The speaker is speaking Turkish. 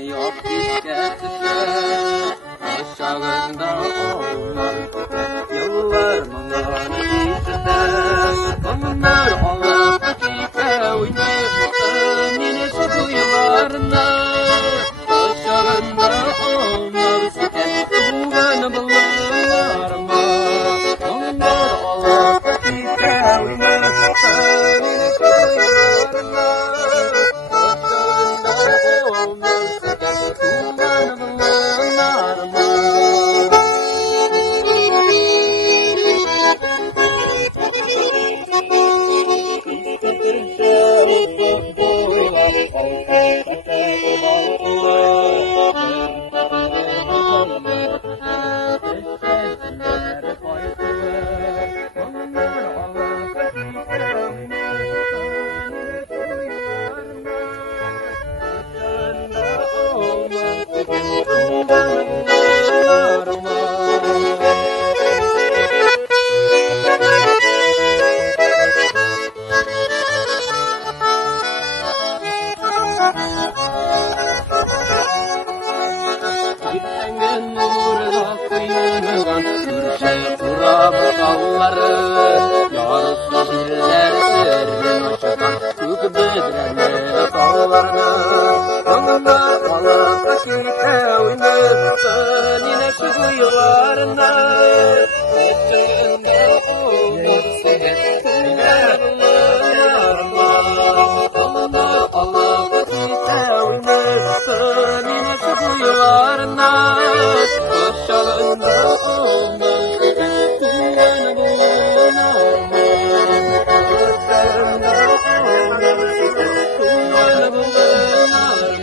yok bizge düşer. Aşağında onlar yıllar mangana geçer. Onlar Allah dakika oynayıp yine şu kuyularında. Aşağında onlar siken buğanı bulurlar mı? Onlar Allah dakika oynayıp yine şu kuyularında. Aşağında onlar siken buğanı bulurlar mı? Gittengen uğruna kıyınıgan Sürşe kurabı kalları Yarısı birler sirrin açıdan Kük bedrenleri kallarını Yanında kalıp dakika oynayıp Yine şu kıyılarına Gittengen uğruna sigen Onlar Allah dakika oynayıp Yine şu kıyılarına Aşağında olmaz Kulağını bulunamaz Aşağında olmaz Kulağını bulunamaz